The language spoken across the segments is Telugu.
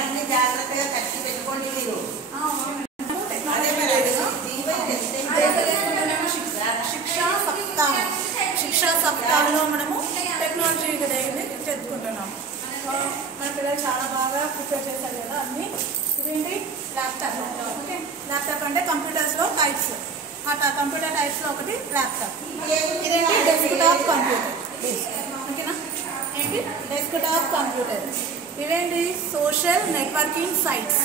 అన్ని జాగ్రత్తగా కట్టి పెట్టుకోండి మీరు. శిక్షా సప్తాహంలో మనము టెక్నాలజీ డైలీ చదువుకుంటున్నాము. మన పిల్లలు చాలా బాగా ప్రిపేర్ చేశారు కదా అన్నీ. ఇదేంటి ల్యాప్టాప్. ఓకే, ల్యాప్టాప్ అంటే కంప్యూటర్స్లో టైప్స్. ఆ కంప్యూటర్ టైప్స్లో ఒకటి ల్యాప్టాప్. ఇదేంటి డెస్క్టాప్ కంప్యూటర్. ఓకేనా, ఏంటి డెస్క్టాప్ కంప్యూటర్. ఇవేంటి social networking sites.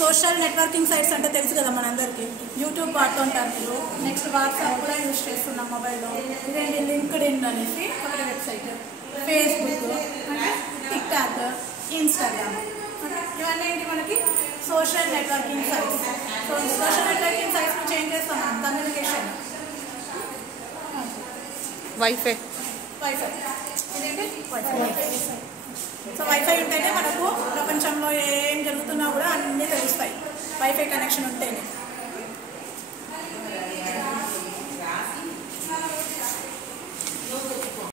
Social networking sites అంటే తెలుసు కదా మనందరికీ. యూట్యూబ్ వాడుతుంటారు మీరు, నెక్స్ట్ వాట్సాప్ కూడా యూజ్ చేస్తున్నాం మొబైల్లో. ఇదేంటి లింక్డ్ఇన్ అనేసి ఒకటి వెబ్సైట్. ఫేస్బుక్ అంటే టిక్టాక్, ఇన్స్టాగ్రామ్. ఇవన్నీ ఏంటి మనకి social networking sites. So social networking sites నుంచి ఏం చేస్తాం మనం? కమ్యూనికేషన్. వైఫై. ఇదేంటి వైఫై. సో వైఫై ఉంటేనే మనకు ప్రపంచంలో ఏం జరుగుతున్నా కూడా అన్నీ తెలుస్తాయి. వైఫై కనెక్షన్ ఉంటేనే.